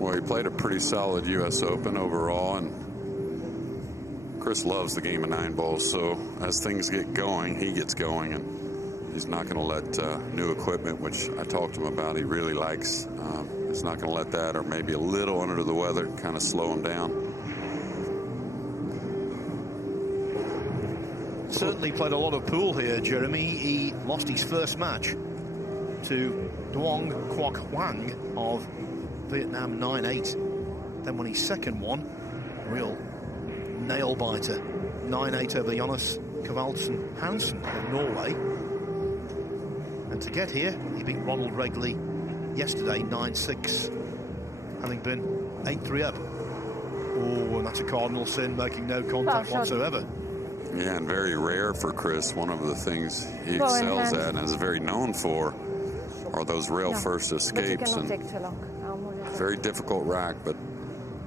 Well, he played a pretty solid U.S. Open overall, and Chris loves the game of 9 balls, so as things get going, he gets going, and he's not going to let new equipment, which I talked to him about, he really likes. He's not going to let that, or maybe a little under the weather, kind of slow him down. Certainly played a lot of pool here, Jeremy. He lost his first match to Duong Quoc Hoang of Vietnam 9-8. Then won his second one, real nail-biter, 9-8 over Jonas Kvalsen Hansen of Norway. And to get here, he beat Ronald Wrigley yesterday, 9-6, having been 8-3 up. Oh, and that's a cardinal sin, making no contact whatsoever. Yeah, and very rare for Chris. One of the things he excels at and is very known for are those rail first escapes. And very difficult rack, but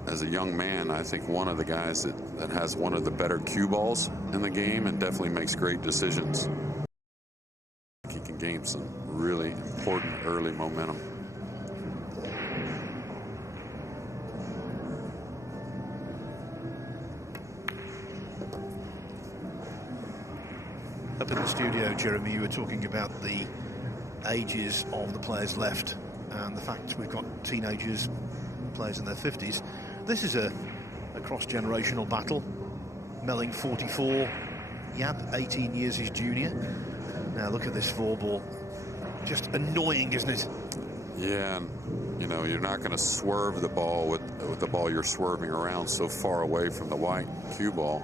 as a young man, I think one of the guys that has one of the better cue balls in the game and definitely makes great decisions. He can gain some really important early momentum. Up in the studio, Jeremy, you were talking about the ages of the players left and the fact we've got teenagers, players in their 50s. This is a cross-generational battle. Melling 44, Yap 18 years his junior. Now look at this 4-ball. Just annoying, isn't it? Yeah, and you know, you're not going to swerve the ball with the ball you're swerving around so far away from the white cue ball.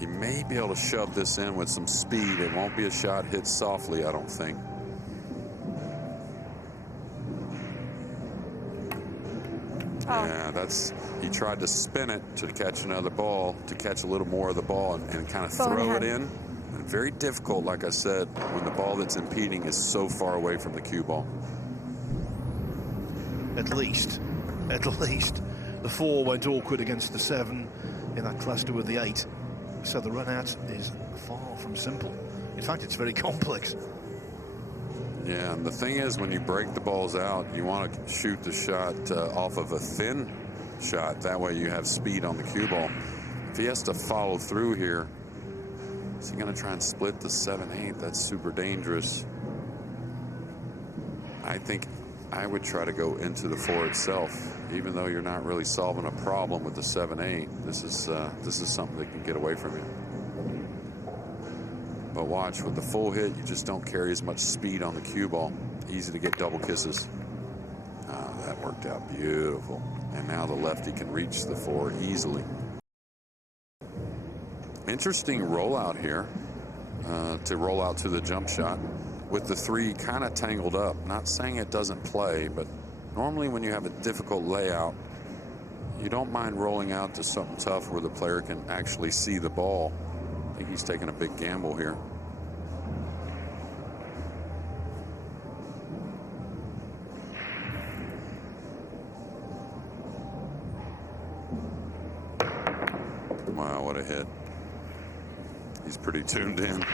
He may be able to shove this in with some speed. It won't be a shot hit softly, I don't think. Yeah, he tried to spin it to catch another ball, to catch a little more of the ball and kind of throw it in. And very difficult, like I said, when the ball that's impeding is so far away from the cue ball. At least, the 4 went awkward against the 7 in that cluster with the 8. So the run out is far from simple. In fact, it's very complex. Yeah, and the thing is, when you break the balls out, you want to shoot the shot off of a thin shot. That way you have speed on the cue ball. If he has to follow through here, is he going to try and split the 7-8? That's super dangerous. I think I would try to go into the 4 itself, even though you're not really solving a problem with the 7-8. This is something that can get away from you. But watch, with the full hit, you just don't carry as much speed on the cue ball. Easy to get double kisses. That worked out beautiful. And now the lefty can reach the 4 easily. Interesting rollout here to roll out to the jump shot with the 3 kind of tangled up. Not saying it doesn't play, but normally when you have a difficult layout, you don't mind rolling out to something tough where the player can actually see the ball. I think he's taking a big gamble here. Wow, what a hit. He's pretty tuned in.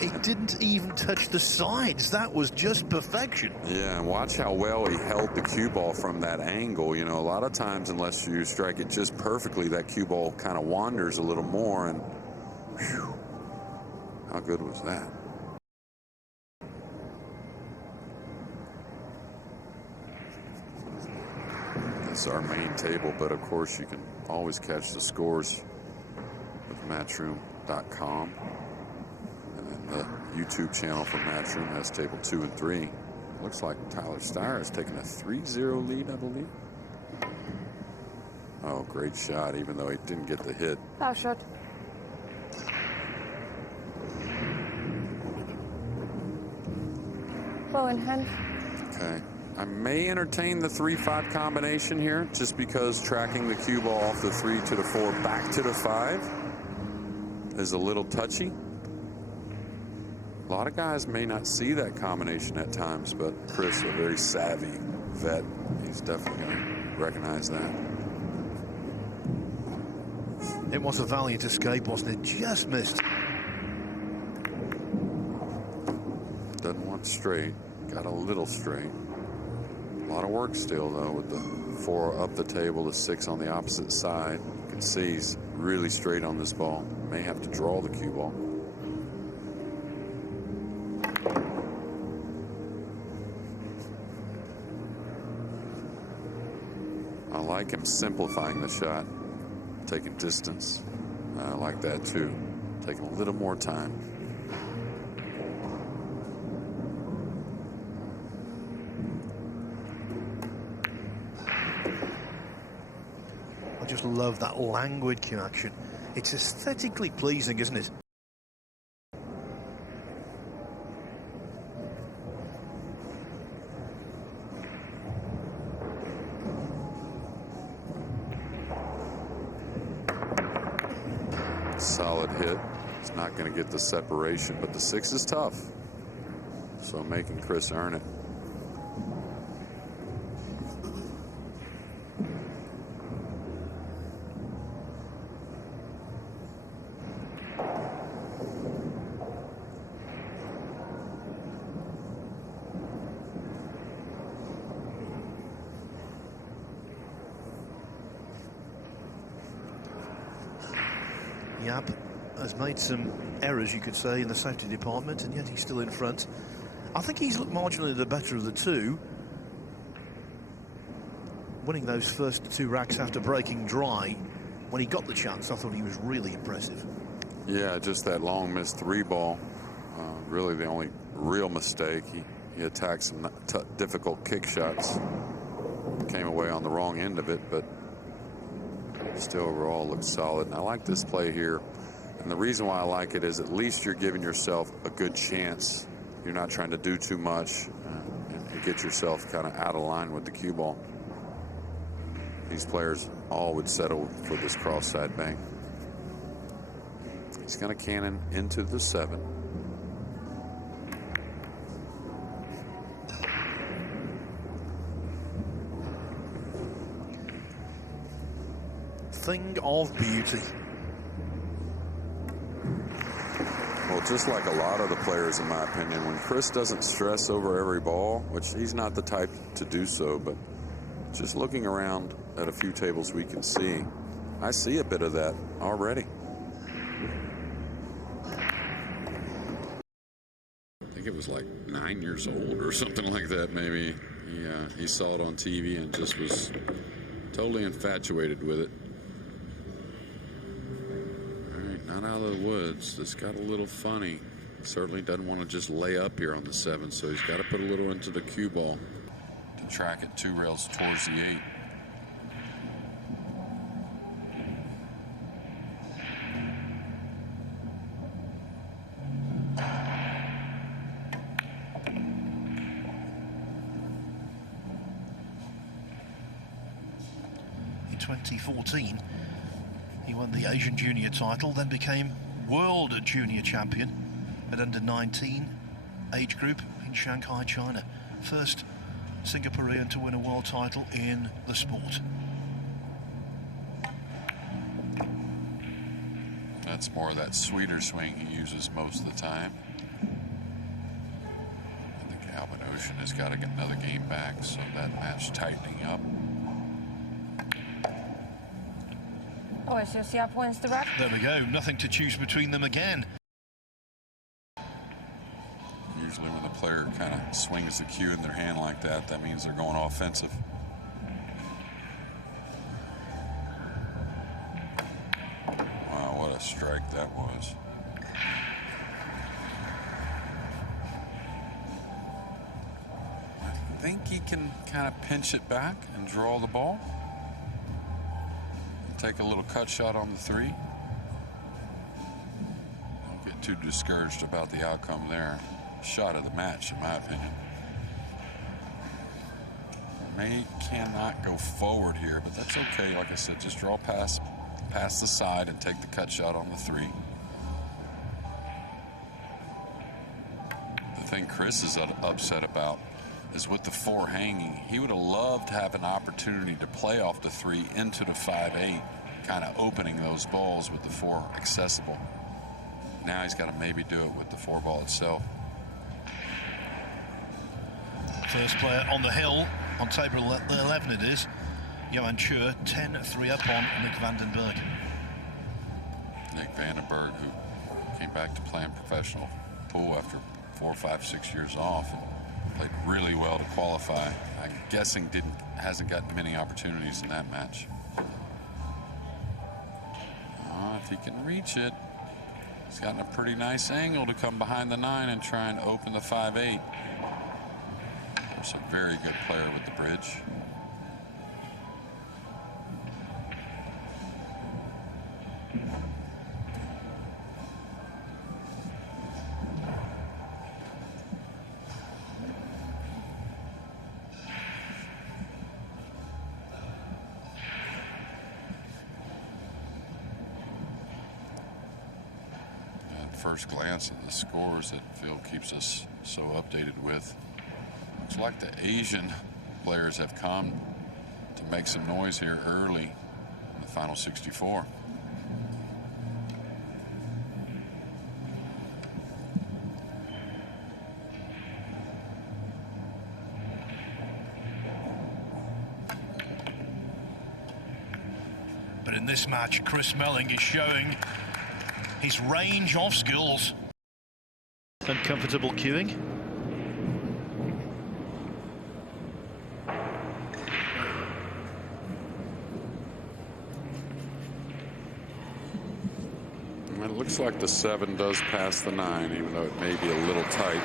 It didn't even touch the sides. That was just perfection. Yeah, and watch how well he held the cue ball from that angle. You know, a lot of times, unless you strike it just perfectly, that cue ball kind of wanders a little more, and whew, how good was that? That's our main table, but of course you can always catch the scores with Matchroom.com. The YouTube channel for Matchroom has table 2 and 3. Looks like Tyler Steyer has taken a 3-0 lead, I believe. Oh, great shot, even though he didn't get the hit. Foul shot. Bow in hand. Okay. I may entertain the 3-5 combination here, just because tracking the cue ball off the 3 to the 4 back to the 5 is a little touchy. A lot of guys may not see that combination at times, but Chris, a very savvy vet, he's definitely going to recognize that. It was a valiant escape, wasn't it? Just missed. Doesn't want straight. Got a little straight. A lot lot of work still, though, with the 4 up the table, the 6 on the opposite side. You can see he's really straight on this ball. May have to draw the cue ball. I like him simplifying the shot, taking distance. I like that too, taking a little more time. I just love that languid cue action. It's aesthetically pleasing, isn't it? Solid hit. He's not going to get the separation, but the 6 is tough. So making Chris earn it. Yap has made some errors, you could say, in the safety department, and yet he's still in front. I think he's looked marginally the better of the two. Winning those first 2 racks after breaking dry, when he got the chance, I thought he was really impressive. Yeah, just that long missed 3 ball. Really the only real mistake. He attacked some difficult kick shots. Came away on the wrong end of it, but still overall looks solid. And I like this play here. And the reason why I like it is at least you're giving yourself a good chance. You're not trying to do too much and get yourself kind of out of line with the cue ball. These players all would settle for this cross side bank. He's going to cannon into the 7. Thing of beauty. Well, just like a lot of the players, in my opinion, when Chris doesn't stress over every ball, which he's not the type to do so, but just looking around at a few tables we can see, I see a bit of that already. I think it was like 9 years old or something like that, maybe. He saw it on TV and just was totally infatuated with it. Not out of the woods. This got a little funny. Certainly doesn't want to just lay up here on the 7, so he's got to put a little into the cue ball to track it 2 rails towards the 8. In 2014, he won the Asian Junior title, then became World Junior Champion at under-19 age group in Shanghai, China. First Singaporean to win a world title in the sport. That's more of that sweeter swing he uses most of the time. I think Alvin Ocean has got to get another game back, so that match tightening up. Oh, so Siap wins the rack. There we go, nothing to choose between them again. Usually when the player kind of swings the cue in their hand like that, that means they're going offensive. Wow, what a strike that was. I think he can kind of pinch it back and draw the ball. Take a little cut shot on the 3. Don't get too discouraged about the outcome there. Shot of the match, in my opinion. Cannot go forward here, but that's okay. Like I said, just draw past the side and take the cut shot on the 3. The thing Chris is upset about is with the 4 hanging. He would have loved to have an opportunity to play off the 3 into the 5-8, kind of opening those balls with the 4 accessible. Now he's got to maybe do it with the 4 ball itself. First player on the hill on table 11 it is. Johan Chur 10-3 up on Nick Vandenberg. Nick Vandenberg, who came back to playing professional pool after 4, 5, 6 years off and played really well to qualify. I'm guessing hasn't gotten many opportunities in that match. If he can reach it, he's gotten a pretty nice angle to come behind the 9 and try and open the 5-8. There's a very good player with the bridge. First glance at the scores that Phil keeps us so updated with. Looks like the Asian players have come to make some noise here early in the final 64. But in this match, Chris Melling is showing his range of skills. Uncomfortable queuing. It looks like the 7 does pass the 9, even though it may be a little tight.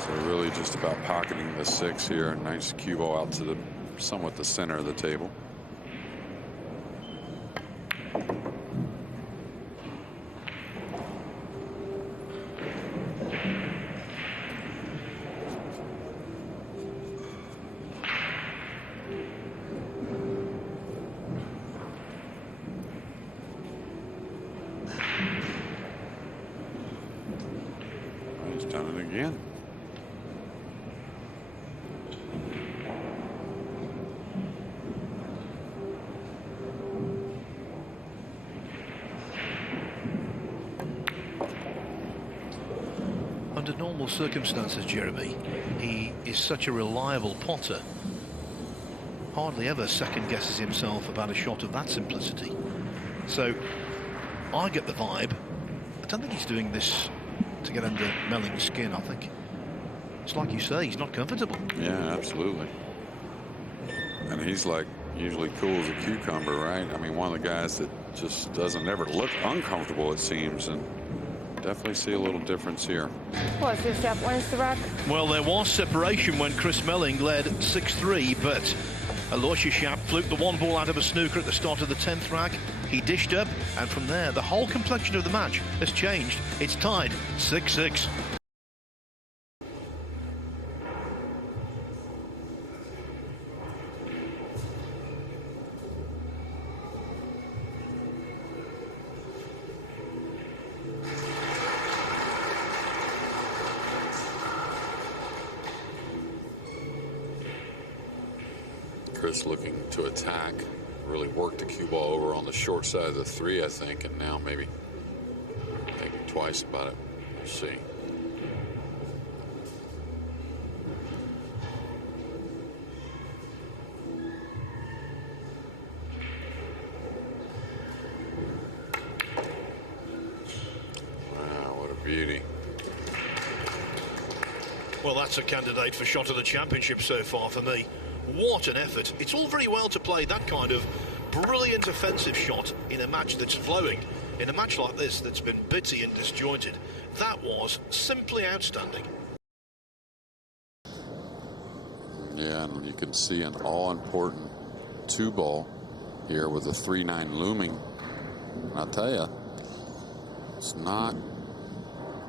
So really just about pocketing the 6 here. Nice cue ball out to the somewhat the center of the table. Done it again. Under normal circumstances, Jeremy, he is such a reliable potter. Hardly ever second guesses himself about a shot of that simplicity. So I get the vibe. I don't think he's doing this to get under Melling's skin. I think it's like you say, he's not comfortable. Yeah, absolutely. And he's like usually cool as a cucumber, right? I mean, one of the guys that just doesn't ever look uncomfortable, it seems, and definitely see a little difference here. What's this, Jeff? Where's the rack? Well, there was separation when Chris Melling led 6-3, but Aloysius Schaap fluked the 1 ball out of a snooker at the start of the 10th rack. He dished up, and from there, the whole complexion of the match has changed. It's tied 6-6. Chris looking to attack, really worked the cue ball over on the short side of the 3, I think, and now maybe thinking twice about it. We'll see. Wow, what a beauty. Well, that's a candidate for shot of the championship so far for me. What an effort. It's all very well to play that kind of brilliant offensive shot in a match that's flowing. In a match like this that's been bitty and disjointed, that was simply outstanding. Yeah, and you can see an all-important 2 ball here with a 3-9 looming. And I'll tell you, it's not,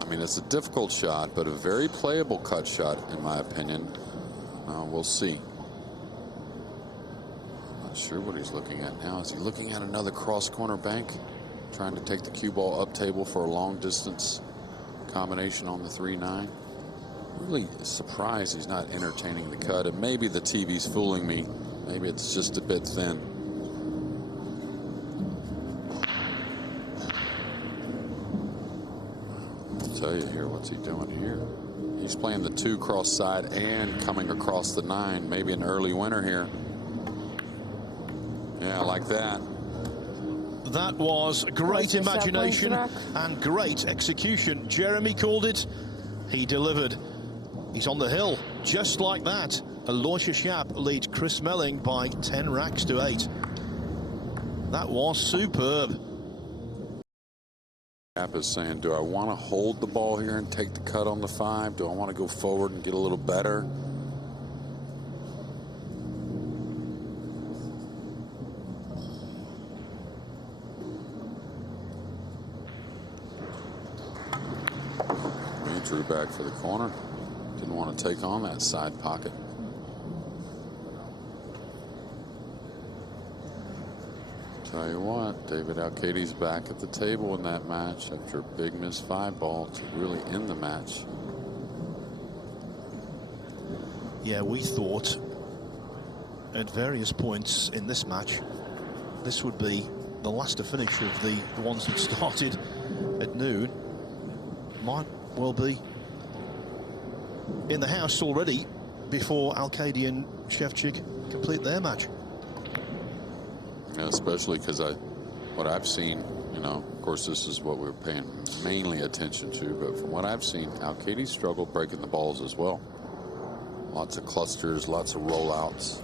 I mean, it's a difficult shot, but a very playable cut shot, in my opinion. We'll see. Not sure what he's looking at now. Is he looking at another cross-corner bank? Trying to take the cue ball up table for a long-distance combination on the 3-9? Really surprised he's not entertaining the cut, and maybe the TV's fooling me. Maybe it's just a bit thin. I'll tell you here, what's he doing here? He's playing the 2 cross side and coming across the 9. Maybe an early winner here. Yeah, like that. That was great imagination and great execution. Jeremy called it. He delivered. He's on the hill just like that. Aloysius Schaap leads Chris Melling by 10 racks to 8. That was superb. Schaap is saying, do I want to hold the ball here and take the cut on the 5? Do I want to go forward and get a little better? He drew back for the corner. Didn't want to take on that side pocket. Tell you what, David Alcady's back at the table in that match after a big miss 5 ball to really end the match. Yeah, we thought at various points in this match this would be the last to finish of the ones that started at noon. Might well be in the house already before Alcady and Shevchik complete their match. Yeah, especially because what I've seen, you know, of course this is what we're paying mainly attention to, but from what I've seen, Alcady struggled breaking the balls as well. Lots of clusters, lots of rollouts.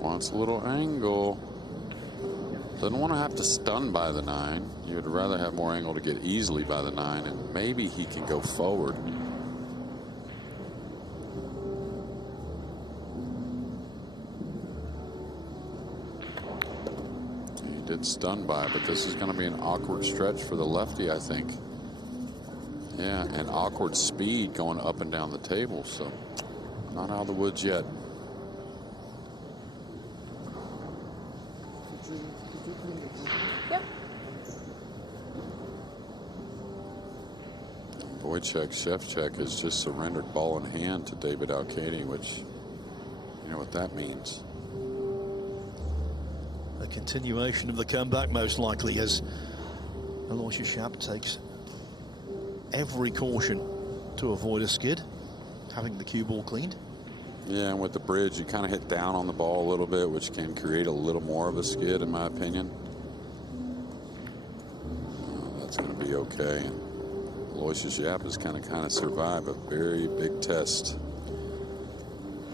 Wants a little angle. Doesn't want to have to stun by the 9. You'd rather have more angle to get easily by the 9, and maybe he can go forward. He did stun by, but this is going to be an awkward stretch for the lefty, I think. Yeah, and awkward speed going up and down the table, so not out of the woods yet. Shevchik has just surrendered ball in hand to David Alcady, which, you know what that means. A continuation of the comeback, most likely, as Aloysius Schaap takes every caution to avoid a skid, having the cue ball cleaned. Yeah, and with the bridge, you kind of hit down on the ball a little bit, which can create a little more of a skid, in my opinion. That's going to be okay. And Aloysius Schaap has kind of survived a very big test.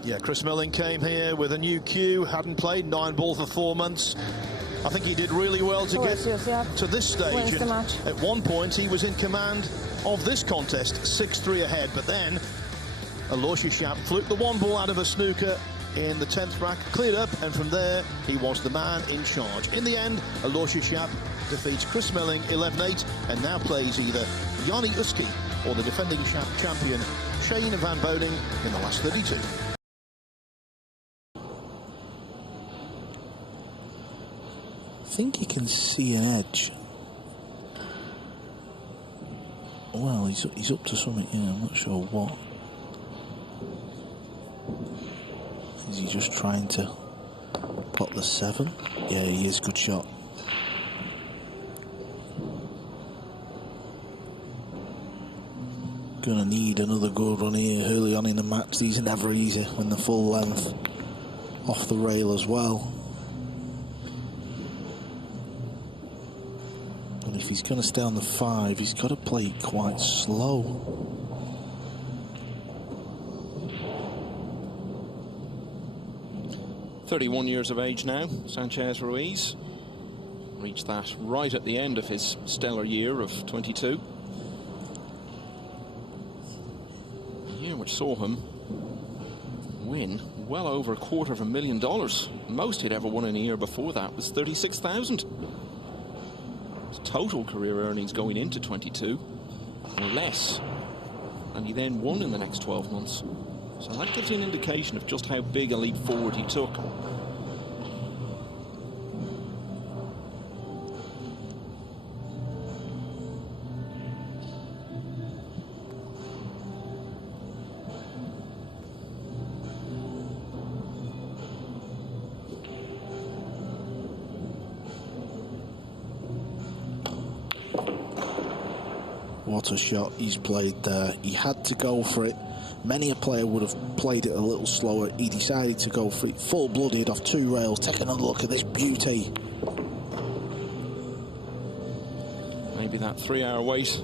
Yeah, Chris Melling came here with a new cue, hadn't played 9 ball for 4 months. I think he did really well to get to this stage. And at one point, he was in command of this contest, 6-3 ahead. But then Aloysius Schaap fluked the 1 ball out of a snooker in the 10th rack, cleared up, and from there, he was the man in charge. In the end, Aloysius Schaap defeats Chris Melling 11-8 and now plays either Yanni Uski or the defending champion Shane van Boning in the last 32. I think you can see an edge. Well, he's up to something here, I'm not sure what. Is he just trying to pot the 7? Yeah, he is. Good shot. Gonna need another good run here early on in the match. These are never easy when they're full length off the rail as well. And if he's going to stay on the 5, he's got to play it quite slow. "31 years of age now, Sanchez Ruiz. Reached that right at the end of his stellar year of 22. A year which saw him win well over $250,000. Most he'd ever won in a year before that was $36,000. His total career earnings going into 22 were less than he then won in the next 12 months. So that gives you an indication of just how big a leap forward he took. What a shot he's played there. He had to go for it. Many a player would have played it a little slower. He decided to go for it full-blooded off 2 rails. Take another look at this beauty. Maybe that 3-hour wait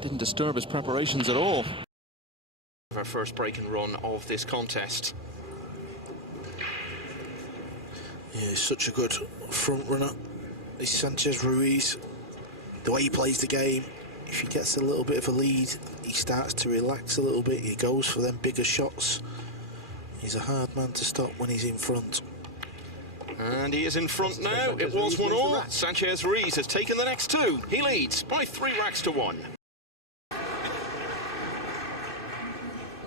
didn't disturb his preparations at all. Our first break and run of this contest. Yeah, he's such a good front runner. He's Sanchez Ruiz. The way he plays the game, if he gets a little bit of a lead, he starts to relax a little bit. He goes for them bigger shots. He's a hard man to stop when he's in front. And he is in front now. It was 1-all. Sanchez Ruiz has taken the next 2. He leads by 3 racks to 1.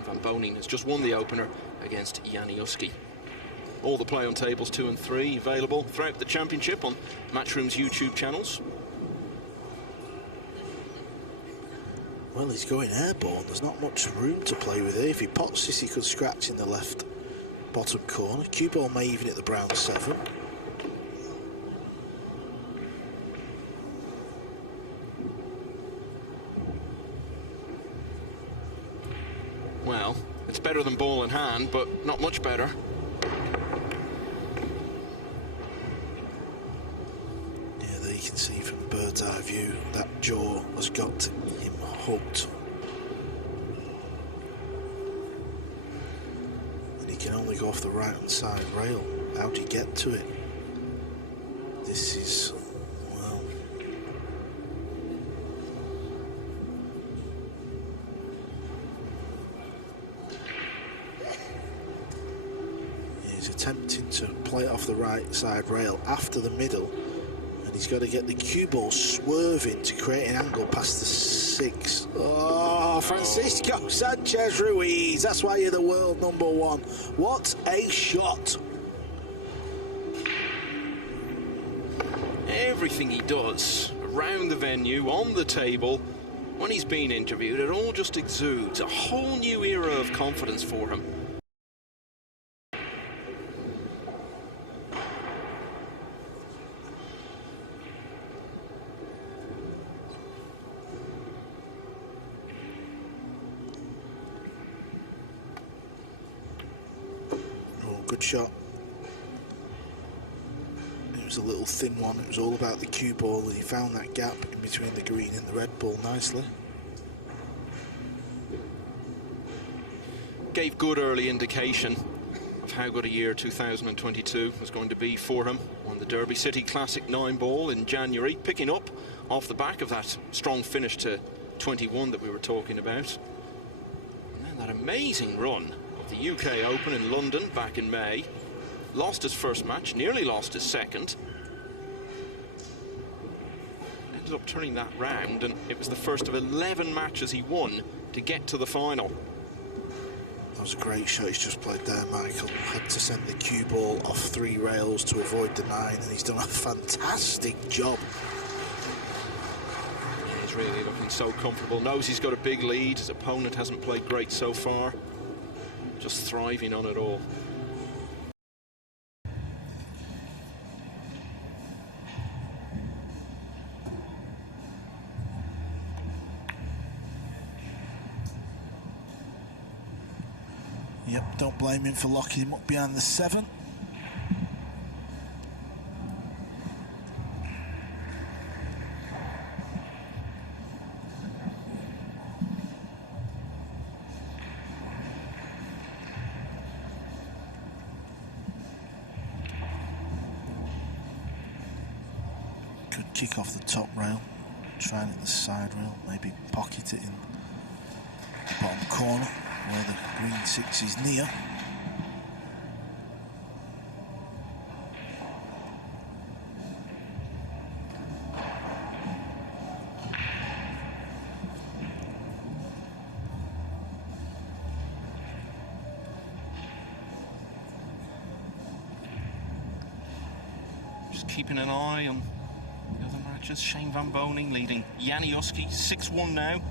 Van Bonin has just won the opener against Janiuski. All the play on tables 2 and 3 available throughout the championship on Matchroom's YouTube channels. Well, he's going airborne. There's not much room to play with here. If he pots this, he could scratch in the left bottom corner. Cue ball may even hit the brown 7. Well, it's better than ball in hand, but not much better. Yeah, there you can see from a bird's eye view that jaw has got him hooked. And he can only go off the right hand side rail. How do you get to it? This is, well, he's attempting to play it off the right side rail after the middle, and he's got to get the cue ball swerving to create an angle past the 6. Oh, Francisco Sanchez Ruiz, that's why you're the world #1. What a shot. Everything he does around the venue, on the table, when he's being interviewed, it all just exudes a whole new era of confidence for him. Oh, good shot. It was a little thin one. It was all about the cue ball, and he found that gap in between the green and the red ball nicely. Gave good early indication of how good a year 2022 was going to be for him. Won the Derby City Classic 9 ball in January, picking up off the back of that strong finish to 21 that we were talking about. And then that amazing run of the UK Open in London back in May. Lost his first match, nearly lost his second. Ended up turning that round, and it was the first of 11 matches he won to get to the final. That was a great shot he's just played there, Michael. Had to send the cue ball off 3 rails to avoid the 9, and he's done a fantastic job. He's really looking so comfortable. Knows he's got a big lead. His opponent hasn't played great so far. Just thriving on it all. Yep, don't blame him for locking him up behind the 7. Good kick off the top rail, trying at the side rail, maybe pocket it in the bottom corner where the green 6 is near. Just keeping an eye on the other matches. Shane Van Boning leading Janiuski 6-1 now.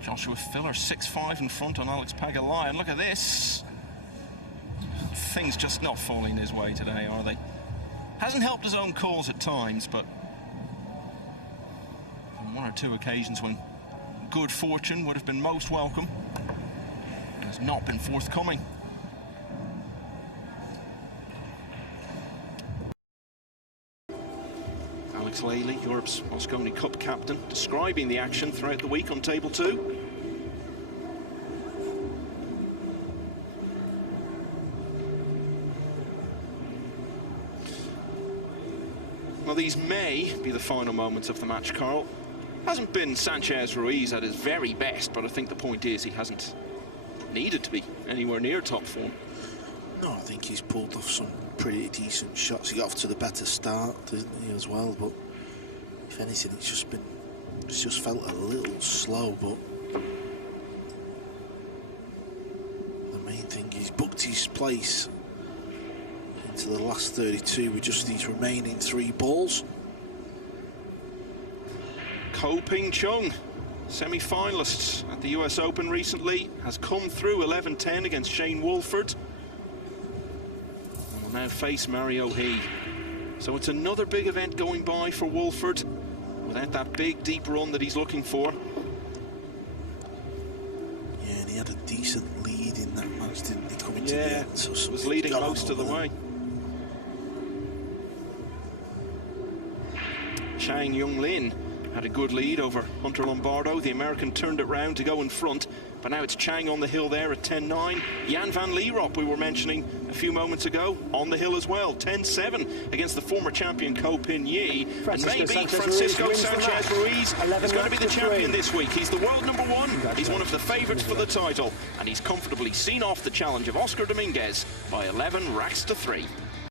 Joshua Filler 6-5 in front on Alex Pagulayan. Look at this. Things just not falling his way today, are they? Hasn't helped his own cause at times, but on one or two occasions when good fortune would have been most welcome, it has not been forthcoming. Alex Lely, Europe's Mosconi Cup captain, describing the action throughout the week on Table 2. Well, these may be the final moments of the match, Carl. Hasn't been Sanchez Ruiz at his very best, but I think the point is he hasn't needed to be anywhere near top form. No, I think he's pulled off some pretty decent shots. He got off to the better start, didn't he, as well? But if anything, it's just felt a little slow. But the main thing, he's booked his place into the last 32 with just these remaining 3 balls. Ko Ping Chung, semi-finalist at the US Open recently, has come through 11-10 against Shane Wolford. And will now face Mario He. So it's another big event going by for Wolford, without that big, deep run that he's looking for. Yeah, and he had a decent lead in that match, didn't he, coming to the end? So was leading most of the way. Chang Yung Lin had a good lead over Hunter Lombardo. The American turned it round to go in front, but now it's Chang on the hill there at 10-9. Jan van Lierop, we were mentioning a few moments ago, on the hill as well, 10-7 against the former champion Ko Pin Yi. And maybe Francisco Sanchez Ruiz is going to be the champion this week. He's the world #1. He's one of the favourites for the title, and he's comfortably seen off the challenge of Oscar Dominguez by 11 racks to 3.